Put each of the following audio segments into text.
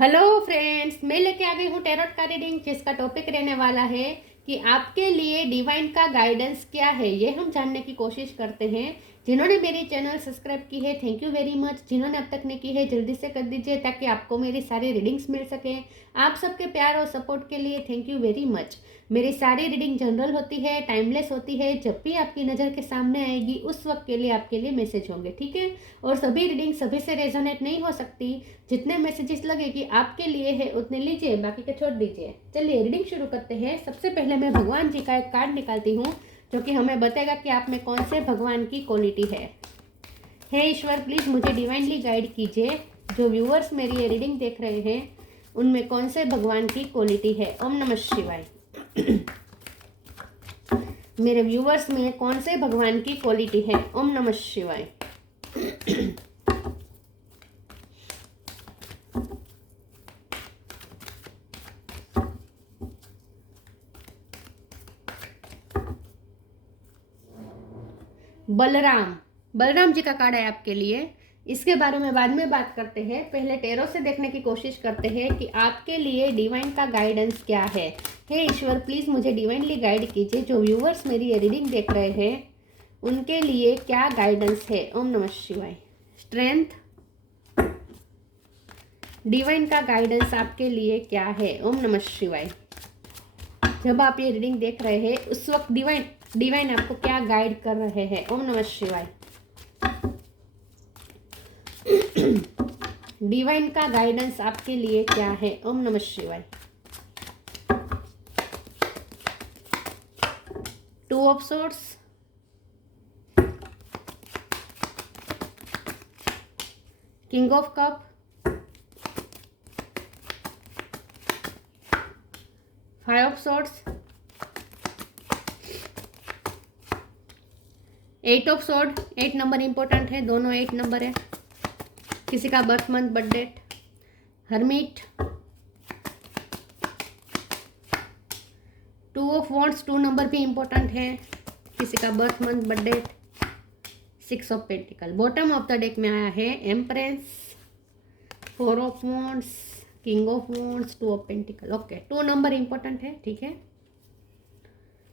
Hello friends, मैं लेके आ गई हूँ टैरोट का रीडिंग, जिसका टॉपिक रहने वाला है कि आपके लिए डिवाइन का गाइडेंस क्या है। ये हम जानने की कोशिश करते हैं। जिन्होंने मेरी चैनल सब्सक्राइब की है, थैंक यू वेरी मच। जिन्होंने अब तक नहीं की है, जल्दी से कर दीजिए ताकि आपको मेरी सारी रीडिंग्स मिल सके। आप सबके प्यार और सपोर्ट के लिए थैंक यू वेरी मच। मेरी सारी रीडिंग जनरल होती है, टाइमलेस होती है। जब भी आपकी नज़र के सामने आएगी उस वक्त के लिए आपके लिए मैसेज होंगे, ठीक है। और सभी रीडिंग सभी से रेजोनेट नहीं हो सकती। जितने मैसेजेस लगे कि आपके लिए है उतने लीजिए, बाकी के छोड़ दीजिए। चलिए रीडिंग शुरू करते हैं। सबसे पहले मैं भगवान जी का एक कार्ड निकालती हूँ जो कि हमें बताएगा कि आप में कौन से भगवान की क्वालिटी है। हे ईश्वर, प्लीज़ मुझे डिवाइनली गाइड कीजिए। जो व्यूअर्स मेरी ये रीडिंग देख रहे हैं उनमें कौन से भगवान की क्वालिटी है। ओम नमः शिवाय। मेरे व्यूअर्स में कौन से भगवान की क्वालिटी है। ओम नमः शिवाय। बलराम जी का कार्ड है आपके लिए। इसके बारे में बाद में बात करते हैं। पहले टैरो से देखने की कोशिश करते हैं कि आपके लिए डिवाइन का गाइडेंस क्या है। हे ईश्वर, प्लीज़ मुझे डिवाइनली गाइड कीजिए। जो व्यूअर्स मेरी ये रीडिंग देख रहे हैं उनके लिए क्या गाइडेंस है। ओम नमः शिवाय। स्ट्रेंथ, डिवाइन का गाइडेंस आपके लिए क्या है। ओम नमः शिवाय। जब आप ये रीडिंग देख रहे हैं उस वक्त डिवाइन आपको क्या गाइड कर रहे हैं। ओम नमः शिवाय। डिवाइन का गाइडेंस आपके लिए क्या है। ओम नमः शिवाय। Two of swords, king of cup, five of swords, eight of sword. 8 number important है, दोनों 8 नंबर है। किसी का birth month birth date, hermit, two of wands. 2 number भी इंपॉर्टेंट है, किसी का birth month birth date. 6 of pentacle. Bottom of the deck में आया है empress, 4 of wands, king of wands, 2 of pentacle. Okay, 2 number important है, ठीक है।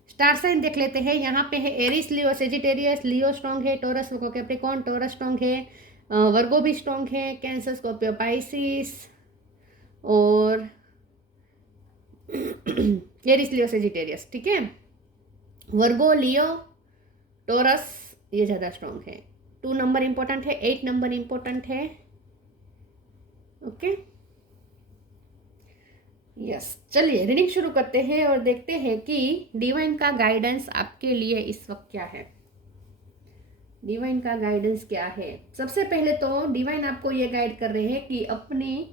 स्टार साइन देख लेते हैं। यहाँ पे है एरिस, लियो, सेजिटेरियस। लियो स्ट्रॉन्ग है, टोरस, कैप्रिकॉर्न, टोरस स्ट्रॉन्ग है, वर्गो भी स्ट्रॉन्ग है, कैंसर, स्कॉर्पियो, पाइसिस और एरिस, लियो, सेजिटेरियस, ठीक है। वर्गो, लियो, टोरस ये ज़्यादा स्ट्रॉन्ग है। 2 नंबर इंपॉर्टेंट है, 8 नंबर इंपॉर्टेंट है। Okay, yes. चलिए रीडिंग शुरू करते हैं और देखते हैं कि डिवाइन का गाइडेंस आपके लिए इस वक्त क्या है। डिवाइन का गाइडेंस क्या है। सबसे पहले तो डिवाइन आपको ये गाइड कर रहे हैं कि अपने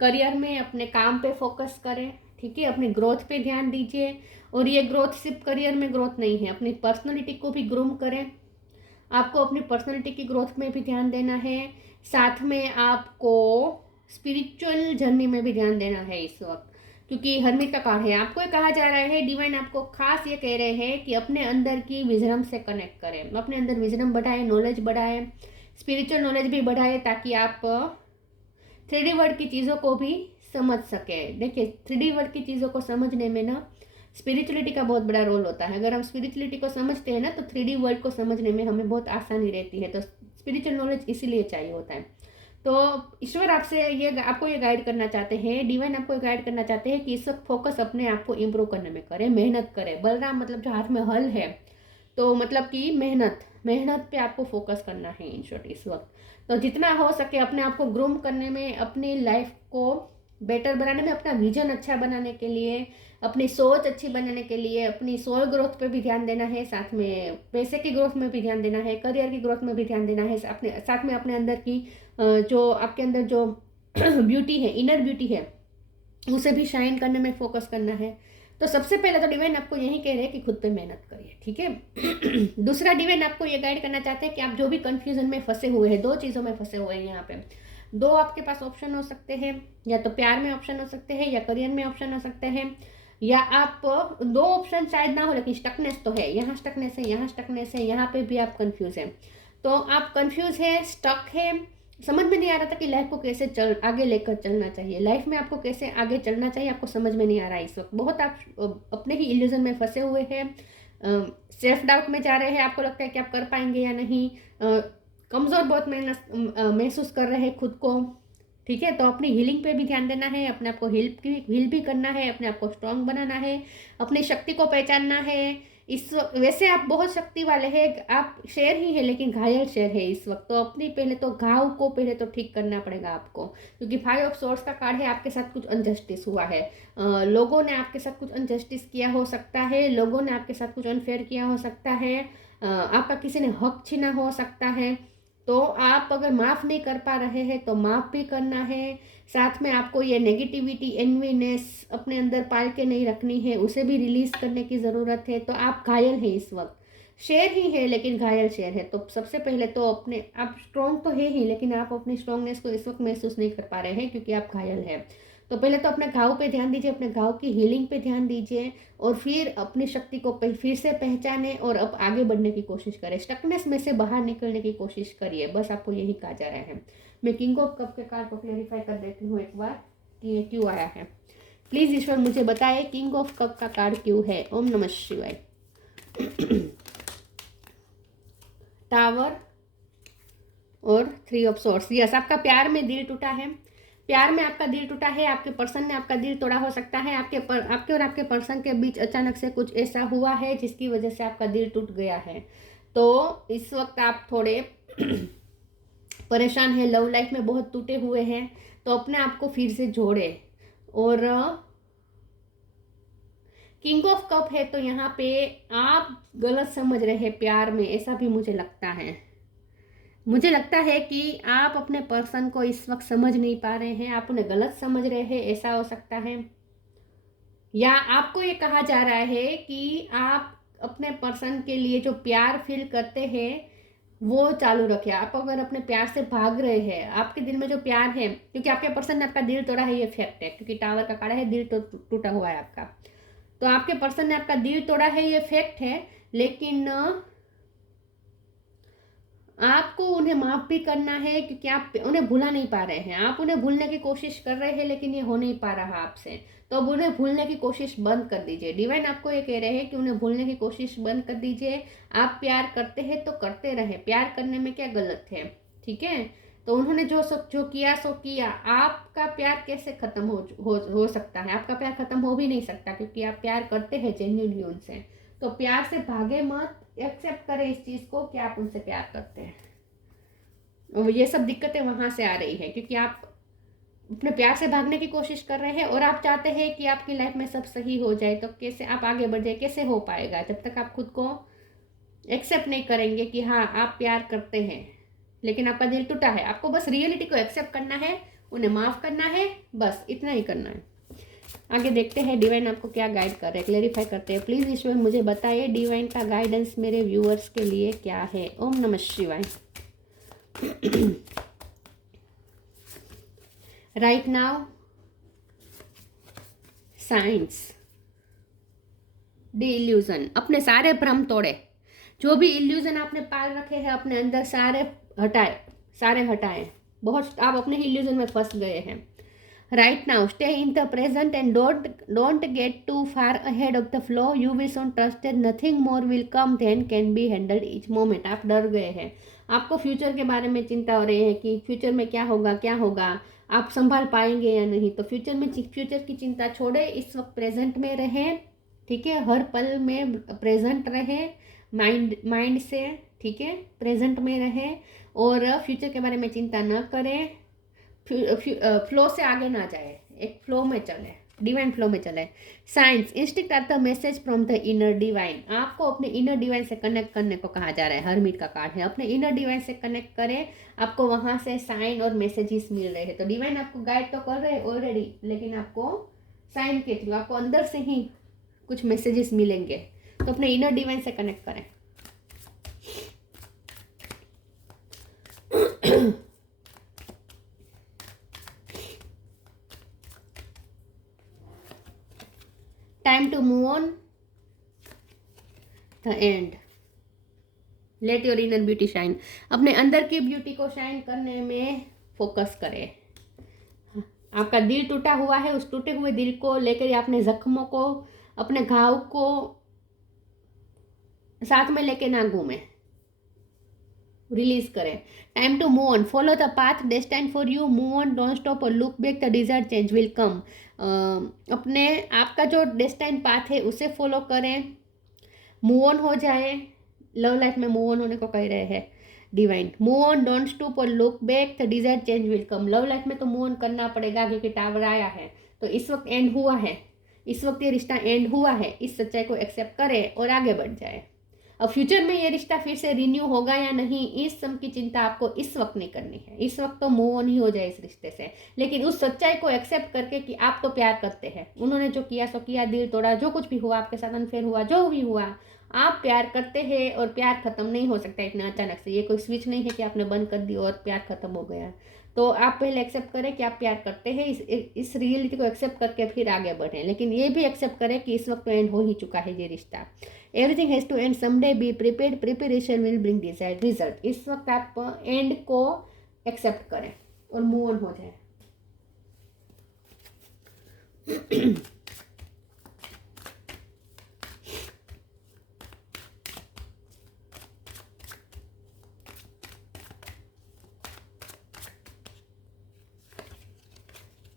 करियर में, अपने काम पे फोकस करें, ठीक है। अपनी ग्रोथ पे ध्यान दीजिए। और ये ग्रोथ सिर्फ करियर में ग्रोथ नहीं है, अपनी पर्सनैलिटी को भी ग्रूम करें। आपको अपनी पर्सनैलिटी की ग्रोथ में भी ध्यान देना है। साथ में आपको स्पिरिचुअल जर्नी में भी ध्यान देना है इस वक्त, क्योंकि हर्मिट का कार्ड है। आपको ये कहा जा रहा है, डिवाइन आपको खास ये कह रहे हैं कि अपने अंदर की विजडम से कनेक्ट करें, अपने अंदर विजडम बढ़ाए, नॉलेज बढ़ाए, स्पिरिचुअल नॉलेज भी बढ़ाए, ताकि आप 3D वर्ल्ड की चीज़ों को भी समझ सके। देखिए, 3D वर्ल्ड की चीज़ों को समझने में ना स्पिरिचुअलिटी का बहुत बड़ा रोल होता है। अगर हम स्पिरिचुअलिटी को समझते हैं ना तो 3D वर्ल्ड को समझने में हमें बहुत आसानी रहती है। तो स्पिरिचुअल नॉलेज इसीलिए चाहिए होता है। तो ईश्वर आपको ये गाइड करना चाहते हैं, डिवाइन आपको गाइड करना चाहते हैं कि इस वक्त फोकस अपने आप को इम्प्रूव करने में करें, मेहनत करें। बलराम मतलब जो हाथ में हल है, तो मतलब कि मेहनत पे आपको फोकस करना है इन शॉर्ट इस वक्त। तो जितना हो सके अपने आप को ग्रूम करने में, अपनी लाइफ को बेटर बनाने में, अपना विजन अच्छा बनाने के लिए, अपनी सोच अच्छी बनाने के लिए, अपनी सोल ग्रोथ पे भी ध्यान देना है। साथ में पैसे की ग्रोथ में भी ध्यान देना है, करियर की ग्रोथ में भी ध्यान देना है। साथ में अपने अंदर की जो आपके अंदर जो ब्यूटी है, इनर ब्यूटी है, उसे भी शाइन करने में फोकस करना है। तो सबसे पहले तो डिवाइन आपको यही कह रहे हैं कि खुद पे मेहनत करिए, ठीक है। दूसरा, डिवाइन आपको ये गाइड करना चाहते हैं कि आप जो भी कंफ्यूजन में फंसे हुए हैं, 2 चीज़ों में फंसे हुए हैं यहाँ पे। 2 आपके पास ऑप्शन हो सकते हैं, या तो प्यार में ऑप्शन हो सकते हैं, या करियर में ऑप्शन हो सकते हैं, या आप 2 ऑप्शन शायद ना हो, लेकिन स्टकनेस तो है। यहाँ स्टकनेस है, यहाँ स्टकनेस है, यहाँ पे भी आप कंफ्यूज हैं। तो आप कंफ्यूज है, स्टक है, समझ में नहीं आ रहा था कि लाइफ को कैसे आगे लेकर चलना चाहिए, लाइफ में आपको कैसे आगे चलना चाहिए, आपको समझ में नहीं आ रहा है इस वक्त। बहुत आप अपने ही इल्यूजन में फंसे हुए हैं, सेल्फ डाउट में जा रहे हैं, आपको लगता है कि आप कर पाएंगे या नहीं, कमज़ोर बहुत महसूस कर रहे हैं खुद को। ठीक है, तो अपनी हीलिंग पे भी ध्यान देना है, अपने आप को हील भी करना है, अपने आप को स्ट्रांग बनाना है, अपनी शक्ति को पहचानना है। इस वक्त वैसे आप बहुत शक्ति वाले हैं, आप शेर ही है लेकिन घायल शेर है इस वक्त। तो अपनी पहले तो घाव को पहले तो ठीक करना पड़ेगा आपको, क्योंकि 5 ऑफ सोर्ड्स का कार्ड है, आपके साथ कुछ अनजस्टिस हुआ है, लोगों ने आपके साथ कुछ अनजस्टिस किया हो सकता है, लोगों ने आपके साथ कुछ अनफेयर किया हो सकता है, आपका किसी ने हक छीना हो सकता है। तो आप अगर माफ़ नहीं कर पा रहे हैं तो माफ़ भी करना है। साथ में आपको ये नेगेटिविटी एनवीनेस अपने अंदर पाल के नहीं रखनी है, उसे भी रिलीज करने की ज़रूरत है। तो आप घायल हैं इस वक्त, शेर ही है लेकिन घायल शेर है। तो सबसे पहले तो अपने, आप स्ट्रॉन्ग तो है ही लेकिन आप अपनी स्ट्रॉन्गनेस को इस वक्त महसूस नहीं कर पा रहे हैं क्योंकि आप घायल हैं। तो पहले तो अपने घाव पे ध्यान दीजिए, अपने घाव की हीलिंग पे ध्यान दीजिए, और फिर अपनी शक्ति को फिर से पहचाने और अब आगे बढ़ने की कोशिश करें, स्टकनेस में से बाहर निकलने की कोशिश करिए, बस आपको यही कहा जा रहा है। मैं किंग ऑफ कप के कार्ड को क्लेरिफाई कर देती हूँ एक बार कि ये क्यों आया है। प्लीज़ ईश्वर मुझे बताए किंग ऑफ कप का कार्ड क्यों है। ओम नमः शिवाय। टावर और 3 ऑफ सोर्ड्स। यस, आपका प्यार में दिल टूटा है, प्यार में आपका दिल टूटा है, आपके पर्सन ने आपका दिल तोड़ा हो सकता है, आपके और आपके पर्सन के बीच अचानक से कुछ ऐसा हुआ है जिसकी वजह से आपका दिल टूट गया है। तो इस वक्त आप थोड़े परेशान हैं, लव लाइफ में बहुत टूटे हुए हैं, तो अपने आप को फिर से जोड़े। और किंग ऑफ कप है तो यहाँ पे आप गलत समझ रहे हैं प्यार में, ऐसा भी मुझे लगता है। मुझे लगता है कि आप अपने पर्सन को इस वक्त समझ नहीं पा रहे हैं, आप उन्हें गलत समझ रहे हैं, ऐसा हो सकता है। या आपको ये कहा जा रहा है कि आप अपने पर्सन के लिए जो प्यार फील करते हैं वो चालू रखें। आप अगर अपने प्यार से भाग रहे हैं, आपके दिल में जो प्यार है, क्योंकि आपके पर्सन ने आपका दिल तोड़ा है, ये फैक्ट है, क्योंकि टावर का कार्ड है, दिल तो टूटा हुआ है आपका। तो आपके पर्सन ने आपका दिल तोड़ा है, ये फैक्ट है, लेकिन आपको उन्हें माफ़ भी करना है, क्योंकि आप उन्हें भुला नहीं पा रहे हैं। आप उन्हें भूलने की कोशिश कर रहे हैं लेकिन ये हो नहीं पा रहा आपसे। तो अब उन्हें भूलने की कोशिश बंद कर दीजिए। डिवाइन आपको ये कह रहे हैं कि उन्हें भूलने की कोशिश बंद कर दीजिए। आप प्यार करते हैं तो करते रहे, प्यार करने में क्या गलत है, ठीक है। तो उन्होंने जो किया सो किया। आपका प्यार कैसे खत्म हो सकता है? आपका प्यार खत्म हो भी नहीं सकता, क्योंकि आप प्यार करते हैं जेन्युइनली उनसे। तो प्यार से भागे मत, एक्सेप्ट करें इस चीज़ को कि आप उनसे प्यार करते हैं। और ये सब दिक्कतें वहाँ से आ रही है क्योंकि आप अपने प्यार से भागने की कोशिश कर रहे हैं और आप चाहते हैं कि आपकी लाइफ में सब सही हो जाए। तो कैसे आप आगे बढ़ जाए, कैसे हो पाएगा जब तक आप खुद को एक्सेप्ट नहीं करेंगे कि हाँ आप प्यार करते हैं लेकिन आपका दिल टूटा है। आपको बस रियलिटी को एक्सेप्ट करना है, उन्हें माफ़ करना है, बस इतना ही करना है। आगे देखते हैं डिवाइन आपको क्या गाइड कर रहे हैं, क्लेरिफाई करते हैं। प्लीज़ ईश्वर मुझे बताइए डिवाइन का गाइडेंस मेरे व्यूअर्स के लिए क्या है। ओम नमः शिवाय। Right now science D illusion, अपने सारे भ्रम तोड़े, जो भी इल्यूजन आपने पाल रखे हैं अपने अंदर सारे हटाए। बहुत आप अपने ही इल्यूजन में फंस गए हैं। Right now stay in the present and don't get too far ahead of the flow. You will soon trusted, nothing more will come than can be handled each moment. आप डर गए हैं, आपको फ्यूचर के बारे में चिंता हो रही है कि फ्यूचर में क्या होगा, आप संभाल पाएंगे या नहीं। तो फ्यूचर की चिंता छोड़े, इस वक्त प्रेजेंट में रहें, ठीक है। हर पल में प्रेजेंट रहें, माइंड से, ठीक है, प्रेजेंट में रहें और फ्यूचर के बारे में चिंता न करें। फ्लो से आगे ना जाए, एक फ्लो में चले, डिवाइन फ्लो में चले। Signs instinct are the message from the inner divine. आपको अपने इनर डिवाइन से कनेक्ट करने को कहा जा रहा है। हरमिट का कार्ड है, अपने इनर डिवाइन से कनेक्ट करें, आपको वहाँ से साइन और मैसेजेस मिल रहे हैं। तो डिवाइन आपको गाइड तो कर रहे हैं ऑलरेडी, लेकिन आपको साइन के थ्रू, आपको अंदर से ही कुछ मैसेजेस मिलेंगे। तो अपने इनर डिवाइन से कनेक्ट करें। Time to move on the end. Let your inner beauty shine, अपने अंदर की ब्यूटी को शाइन करने में फोकस करें। आपका दिल टूटा हुआ है, उस टूटे हुए दिल को लेकर अपने जख्मों को, अपने घाव को साथ में लेके ना घूमे, रिलीज करें। Time to move on, follow the path destined for you, move on, don't stop और look back, the desired change will come. अपने आपका जो डेस्टाइन्ड पाथ है उसे फॉलो करें, मूव ऑन हो जाए। लव लाइफ में मूव ऑन होने को कह रहे हैं divine. Move on, don't stop और look back, the desired change will come. Love life में तो मूव ऑन करना पड़ेगा क्योंकि टावर आया है, तो इस वक्त एंड हुआ है, इस वक्त ये रिश्ता एंड हुआ है, इस सच्चाई को एक्सेप्ट करें और आगे बढ़ जाए। अब फ्यूचर में ये रिश्ता फिर से रिन्यू होगा या नहीं, इस सब की चिंता आपको इस वक्त नहीं करनी है। इस वक्त तो मूव ऑन ही हो जाए इस रिश्ते से, लेकिन उस सच्चाई को एक्सेप्ट करके कि आप तो प्यार करते हैं, उन्होंने जो किया सो किया, दिल तोड़ा, जो कुछ भी हुआ आपके साथ, अनफेयर हुआ, जो भी हुआ, आप प्यार करते हैं और प्यार खत्म नहीं हो सकता इतना अचानक से। ये कोई स्विच नहीं है कि आपने बंद कर दी और प्यार खत्म हो गया। तो आप पहले एक्सेप्ट करें कि आप प्यार करते हैं, इस रियलिटी को एक्सेप्ट करके फिर आगे बढ़ें। लेकिन ये भी एक्सेप्ट करें कि इस वक्त तो एंड हो ही चुका है ये रिश्ता। Everything has to end someday, be prepared, preparation will bring desired result. इस वक्त आप एंड को एक्सेप्ट करें और मूव ऑन हो जाए।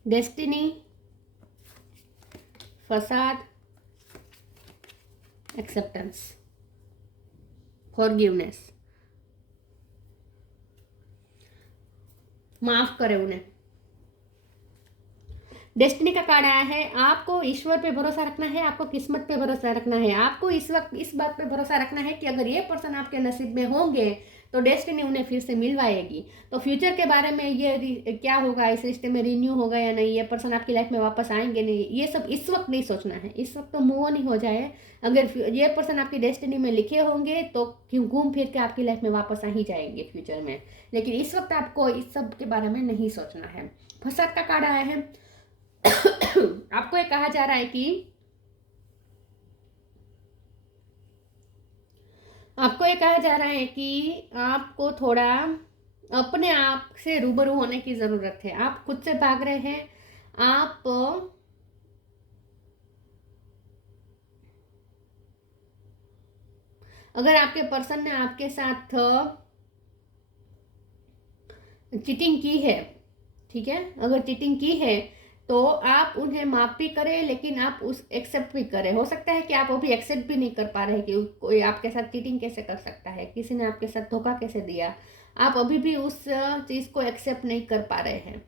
डेस्टिनी, फसाद, एक्सेप्टेंस, फॉरगिवनेस, माफ करें उन्हें। डेस्टिनी का कार्ड आया है, आपको ईश्वर पे भरोसा रखना है, आपको किस्मत पे भरोसा रखना है, आपको इस वक्त इस बात पे भरोसा रखना है कि अगर ये पर्सन आपके नसीब में होंगे तो डेस्टिनी उन्हें फिर से मिलवाएगी। तो फ्यूचर के बारे में ये क्या होगा, इस रिश्ते में रिन्यू होगा या नहीं, ये पर्सन आपकी लाइफ में वापस आएंगे नहीं, ये सब इस वक्त नहीं सोचना है। इस वक्त तो मूव ऑन ही हो जाए। अगर ये पर्सन आपकी डेस्टिनी में लिखे होंगे तो क्यों घूम फिर के आपकी लाइफ में वापस आ ही जाएंगे फ्यूचर में, लेकिन इस वक्त आपको इस सब के बारे में नहीं सोचना है। फसाद का कार्ड आया है, आपको ये कहा जा रहा है कि आपको थोड़ा अपने आप से रूबरू होने की जरूरत है। आप खुद से भाग रहे हैं। आप अगर आपके पर्सन ने आपके साथ चीटिंग की है, ठीक है, अगर चीटिंग की है तो आप उन्हें माफ भी करें, लेकिन आप उस एक्सेप्ट भी करें। हो सकता है कि आप अभी एक्सेप्ट भी नहीं कर पा रहे कि कोई आपके साथ चीटिंग कैसे कर सकता है, किसी ने आपके साथ धोखा कैसे दिया, आप अभी भी उस चीज़ को एक्सेप्ट नहीं कर पा रहे हैं।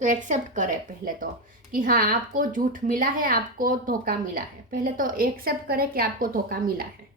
तो एक्सेप्ट करें पहले तो कि हाँ आपको झूठ मिला है, आपको धोखा मिला है। पहले तो एक्सेप्ट करें कि आपको धोखा मिला है।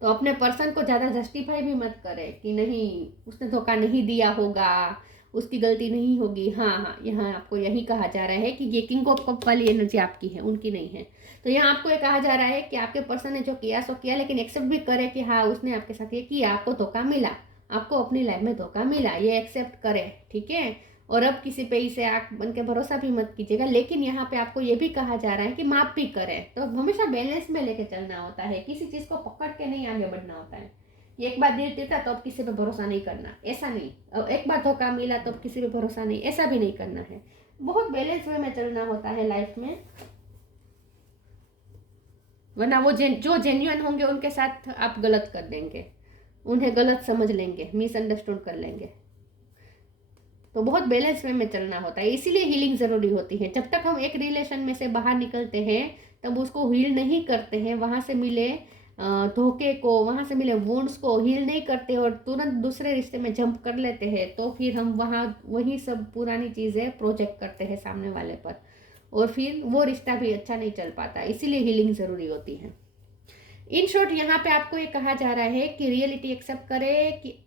तो अपने पर्सन को ज़्यादा जस्टिफाई भी मत करें कि नहीं उसने धोखा नहीं दिया होगा, उसकी गलती नहीं होगी। हाँ, यहाँ आपको यही कहा जा रहा है कि ये किंग ऑफ कप वाली एनर्जी आपकी है, उनकी नहीं है। तो यहाँ आपको ये कहा जा रहा है कि आपके पर्सन ने जो किया सो किया, लेकिन एक्सेप्ट भी करे कि हाँ उसने आपके साथ ये किया, आपको धोखा मिला, आपको अपनी लाइफ में धोखा मिला, ये एक्सेप्ट करे, ठीक है। और अब किसी पे इसे आंख बन के भरोसा भी मत कीजिएगा। लेकिन यहाँ पे आपको ये भी कहा जा रहा है कि माफ भी करें। तो हमेशा बैलेंस में लेके चलना होता है, किसी चीज़ को पकड़ के नहीं आगे बढ़ना होता है। एक बार दिल टूटा तो अब किसी पे भरोसा नहीं करना, ऐसा नहीं। अब एक बार धोखा मिला तो अब किसी पे भरोसा नहीं, ऐसा भी नहीं करना है। बहुत बैलेंस वे में चलना होता है लाइफ में, वरना वो जो जेन्युइन होंगे उनके साथ आप गलत कर देंगे, उन्हें गलत समझ लेंगे, मिसअंडरस्टैंड कर लेंगे। तो बहुत बैलेंस वे में चलना होता है, इसीलिए हीलिंग ज़रूरी होती है। जब तक हम एक रिलेशन में से बाहर निकलते हैं तब उसको हील नहीं करते हैं, वहाँ से मिले धोखे को, वहाँ से मिले वुंड्स को हील नहीं करते और तुरंत दूसरे रिश्ते में जंप कर लेते हैं, तो फिर हम वहाँ वही सब पुरानी चीज़ें प्रोजेक्ट करते हैं सामने वाले पर, और फिर वो रिश्ता भी अच्छा नहीं चल पाता। इसीलिए हीलिंग ज़रूरी होती है। इन शॉर्ट यहाँ पे आपको ये कहा जा रहा है कि रियलिटी एक्सेप्ट करे कि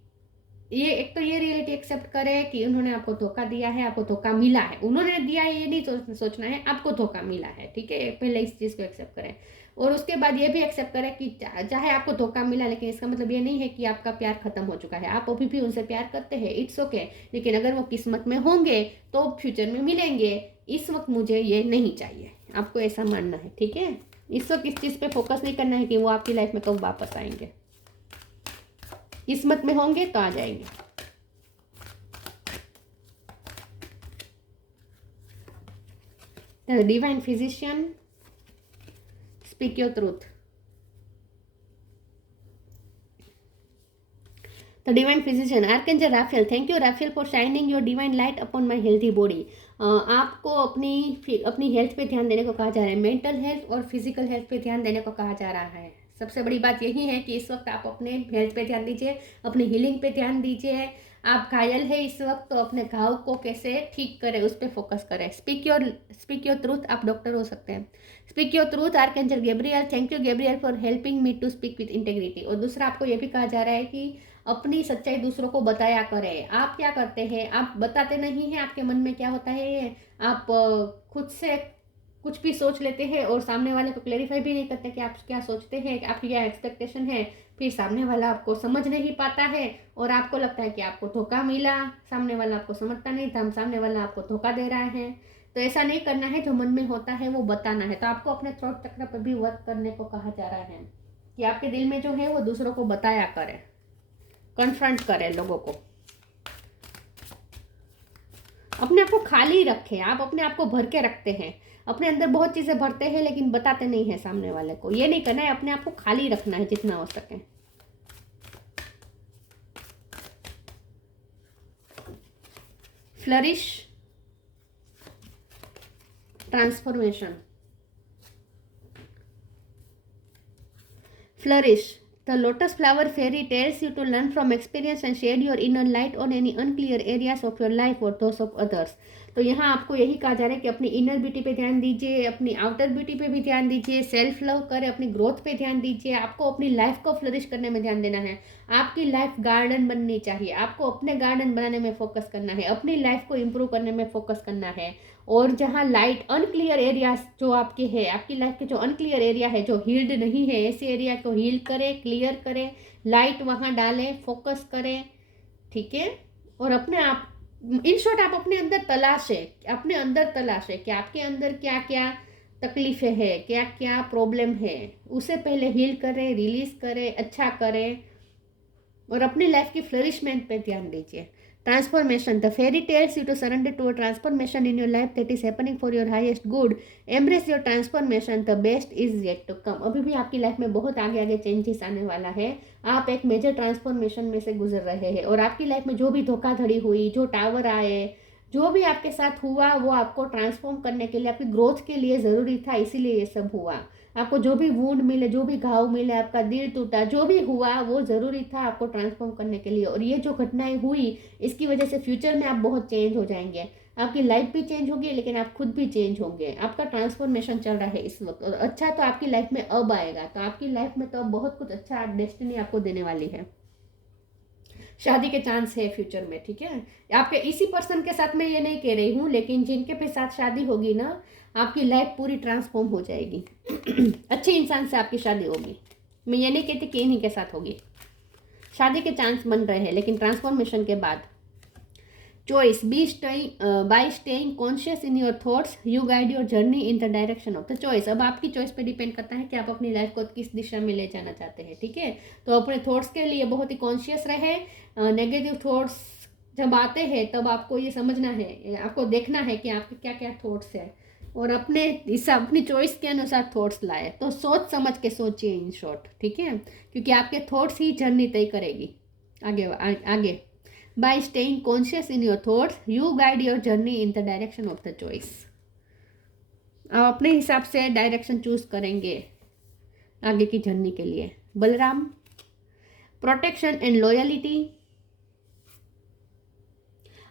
ये एक तो ये रियलिटी एक्सेप्ट करे कि उन्होंने आपको धोखा दिया है, आपको धोखा मिला है। उन्होंने दिया है ये नहीं सोचना है, आपको धोखा मिला है, ठीक है। पहले इस चीज़ को एक्सेप्ट करें और उसके बाद ये भी एक्सेप्ट करें कि चाहे आपको धोखा मिला, लेकिन इसका मतलब ये नहीं है कि आपका प्यार खत्म हो चुका है। आप अभी भी उनसे प्यार करते हैं, इट्स ओके। लेकिन अगर वो किस्मत में होंगे तो फ्यूचर में मिलेंगे, इस वक्त मुझे ये नहीं चाहिए, आपको ऐसा मानना है, ठीक है। इस वक्त इस चीज़ पे फोकस नहीं करना है कि वो आपकी लाइफ में कब वापस आएंगे। किस्मत में होंगे तो आ जाएंगे। The divine physician, speak your truth. The divine physician, archangel Raphael, thank you Raphael for shining your divine light upon my healthy body. आपको अपनी हेल्थ पे ध्यान देने को कहा जा रहा है, मेंटल हेल्थ और फिजिकल हेल्थ पे ध्यान देने को कहा जा रहा है। सबसे बड़ी बात यही है कि इस वक्त आप अपने हेल्थ पे ध्यान दीजिए, अपनी हीलिंग पे ध्यान दीजिए। आप घायल है इस वक्त, तो अपने घाव को कैसे ठीक करें उस पर फोकस करें। स्पीक योर ट्रूथ, आप डॉक्टर हो सकते हैं। Speak your truth archangel Gabriel, thank you Gabriel for helping me to speak with integrity. और दूसरा आपको यह भी कहा जा रहा है कि अपनी सच्चाई दूसरों को बताया करें। आप क्या करते हैं, आप बताते नहीं हैं, आपके मन में क्या होता है ये आप खुद से कुछ भी सोच लेते हैं और सामने वाले को क्लेरिफाई भी नहीं करते कि आप क्या सोचते हैं, आपकी क्या एक्सपेक्टेशन है। फिर सामने वाला आपको समझ नहीं पाता है और आपको लगता है कि आपको धोखा मिला, सामने वाला आपको समझता नहीं था, सामने वाला आपको धोखा दे रहा है। तो ऐसा नहीं करना है, जो मन में होता है वो बताना है। तो आपको अपने थ्रोट चक्र पर भी वर्क करने को कहा जा रहा है कि आपके दिल में जो है वो दूसरों को बताया करें, कन्फ्रंट करें लोगों को। अपने आप को खाली रखें। आप अपने आप को भर के रखते हैं, अपने अंदर बहुत चीज़ें भरते हैं लेकिन बताते नहीं है सामने वाले को। ये नहीं करना है, अपने आप को खाली रखना है जितना हो सके। Flourish, transformation. Flourish, the lotus flower fairy tells you to learn from experience and shed your inner light on any unclear areas of your life or those of others। तो यहाँ आपको यही कहा जा रहा है कि अपनी इनर ब्यूटी पे ध्यान दीजिए, अपनी आउटर ब्यूटी पे भी ध्यान दीजिए, सेल्फ लव करें, अपनी ग्रोथ पे ध्यान दीजिए। आपको अपनी लाइफ को फ्लरिश करने में ध्यान देना है। आपकी लाइफ गार्डन बननी चाहिए, आपको अपने गार्डन बनाने में फोकस करना है, अपनी लाइफ को इम्प्रूव करने में फोकस करना है। और जहाँ लाइट अनक्लियर एरियाज जो आपके है, आपकी लाइफ के जो अनक्लियर एरिया है, जो हील्ड नहीं है, ऐसे एरिया को हील करें, क्लियर करें, लाइट वहाँ डालें, फोकस करें, ठीक है। और अपने आप इन शॉर्ट आप अपने अंदर तलाशें कि आपके अंदर क्या क्या तकलीफें हैं, क्या क्या प्रॉब्लम है, उसे पहले हील करें, रिलीज करें, अच्छा करें और अपनी लाइफ की फ्लरिशमेंट पे ध्यान दीजिए। Transformation, the fairy tells you to surrender to a transformation in your life that is happening for your highest good. Embrace your transformation, the best is yet to come. अभी भी आपकी life में बहुत आगे आगे चेंजेस आने वाला है। आप एक मेजर ट्रांसफॉर्मेशन में से गुजर रहे हैं और आपकी लाइफ में जो भी धोखाधड़ी हुई, जो टावर आए, जो भी आपके साथ हुआ, वो आपको ट्रांसफॉर्म करने के लिए, आपकी ग्रोथ के लिए ज़रूरी था, इसीलिए ये सब हुआ। आपको जो भी वुंड मिले, जो भी घाव मिले, आपका दिल टूटा, जो भी हुआ वो ज़रूरी था आपको ट्रांसफॉर्म करने के लिए। और ये जो घटनाएं हुई इसकी वजह से फ्यूचर में आप बहुत चेंज हो जाएंगे, आपकी लाइफ भी चेंज होगी लेकिन आप खुद भी चेंज होंगे। आपका ट्रांसफॉर्मेशन चल रहा है इस वक्त और अच्छा तो आपकी लाइफ में अब आएगा। तो आपकी लाइफ में तो अब बहुत कुछ अच्छा डेस्टिनी आपको देने वाली है। शादी के चांस है फ्यूचर में, ठीक है। आपके इसी पर्सन के साथ मैं ये नहीं कह रही हूँ, लेकिन जिनके भी साथ शादी होगी ना, आपकी लाइफ पूरी ट्रांसफॉर्म हो जाएगी। अच्छे इंसान से आपकी शादी होगी। मैं ये नहीं कहती कि इन्हीं के साथ होगी। शादी के चांस बन रहे हैं लेकिन ट्रांसफॉर्मेशन के बाद। Choice, bye staying conscious in your thoughts you guide your journey in the direction of the choice. अब आपकी चॉइस पे डिपेंड करता है कि आप अपनी लाइफ को किस दिशा में ले जाना चाहते हैं, ठीक है। तो अपने थॉट्स के लिए बहुत ही कॉन्शियस रहे। नेगेटिव थॉट्स जब आते हैं तब आपको ये समझना है, आपको देखना है कि आपके क्या क्या थॉट्स है और अपने हिसाब, अपनी चॉइस के अनुसार थॉट्स लाए। तो सोच समझ के सोचिए इन शॉर्ट, ठीक है, क्योंकि आपके थॉट्स ही जर्नी तय करेगी आगे। By staying conscious in your thoughts, you guide your journey in the direction of the choice। आप अपने हिसाब से डायरेक्शन चूज करेंगे आगे की जर्नी के लिए। बलराम, प्रोटेक्शन एंड लॉयलिटी,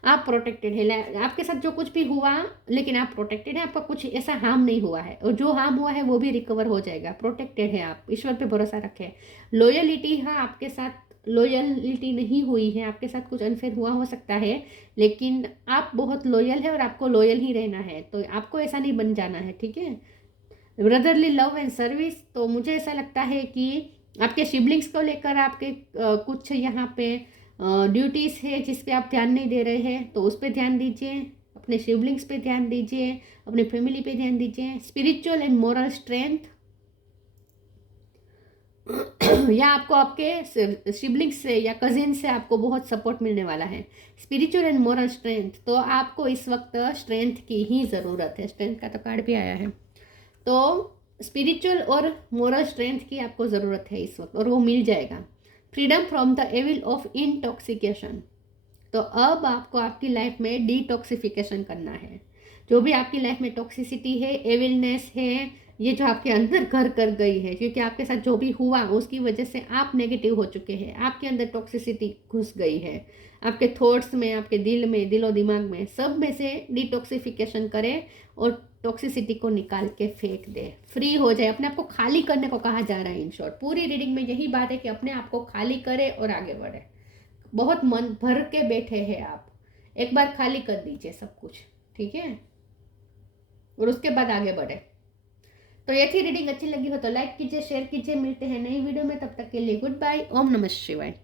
आप प्रोटेक्टेड है। आपके साथ जो कुछ भी हुआ लेकिन आप प्रोटेक्टेड है, आपका कुछ ऐसा हार्म नहीं हुआ है और जो हार्म हुआ है वो भी रिकवर हो जाएगा। प्रोटेक्टेड है आप, ईश्वर पे भरोसा रखें। लॉयलिटी, हाँ आपके साथ लॉयलिटी नहीं हुई है, आपके साथ कुछ अनफेयर हुआ हो सकता है लेकिन आप बहुत लॉयल है और आपको लॉयल ही रहना है, तो आपको ऐसा नहीं बन जाना है, ठीक है। ब्रदरली लव एंड सर्विस, तो मुझे ऐसा लगता है कि आपके सिबलिंग्स को लेकर आपके कुछ यहाँ पे ड्यूटीज़ है जिस पे आप ध्यान नहीं दे रहे हैं, तो उस पर ध्यान दीजिए। अपने सिबलिंग्स पे ध्यान दीजिए, अपने फैमिली पे ध्यान दीजिए। स्पिरिचुअल एंड मोरल स्ट्रेंथ, या आपको आपके सिबलिंग्स से या कजिन से आपको बहुत सपोर्ट मिलने वाला है। स्पिरिचुअल एंड मोरल स्ट्रेंथ, तो आपको इस वक्त स्ट्रेंथ की ही ज़रूरत है। स्ट्रेंथ का तो कार्ड भी आया है, तो स्पिरिचुअल और मोरल स्ट्रेंथ की आपको ज़रूरत है इस वक्त, और वो मिल जाएगा। Freedom from the evil of intoxication, तो अब आपको आपकी लाइफ में डिटॉक्सिफिकेशन करना है। जो भी आपकी लाइफ में टॉक्सिसिटी है, एविलनेस है, ये जो आपके अंदर घर कर गई है, क्योंकि आपके साथ जो भी हुआ उसकी वजह से आप नेगेटिव हो चुके हैं, आपके अंदर टॉक्सिसिटी घुस गई है, आपके थॉट्स में, आपके दिल में, दिलो दिमाग में, सब में से डिटॉक्सिफिकेशन करें और टॉक्सिसिटी को निकाल के फेंक दे, फ्री हो जाए। अपने आप को खाली करने को कहा जा रहा है। इन शॉर्ट पूरी रीडिंग में यही बात है कि अपने आप को खाली करे और आगे बढ़े। बहुत मन भर के बैठे हैं आप, एक बार खाली कर दीजिए सब कुछ, ठीक है, और उसके बाद आगे बढ़े। तो ये थी रीडिंग। अच्छी लगी हो तो लाइक कीजिए, शेयर कीजिए। मिलते हैं नई वीडियो में, तब तक के लिए गुड बाय। ओम नमः शिवाय।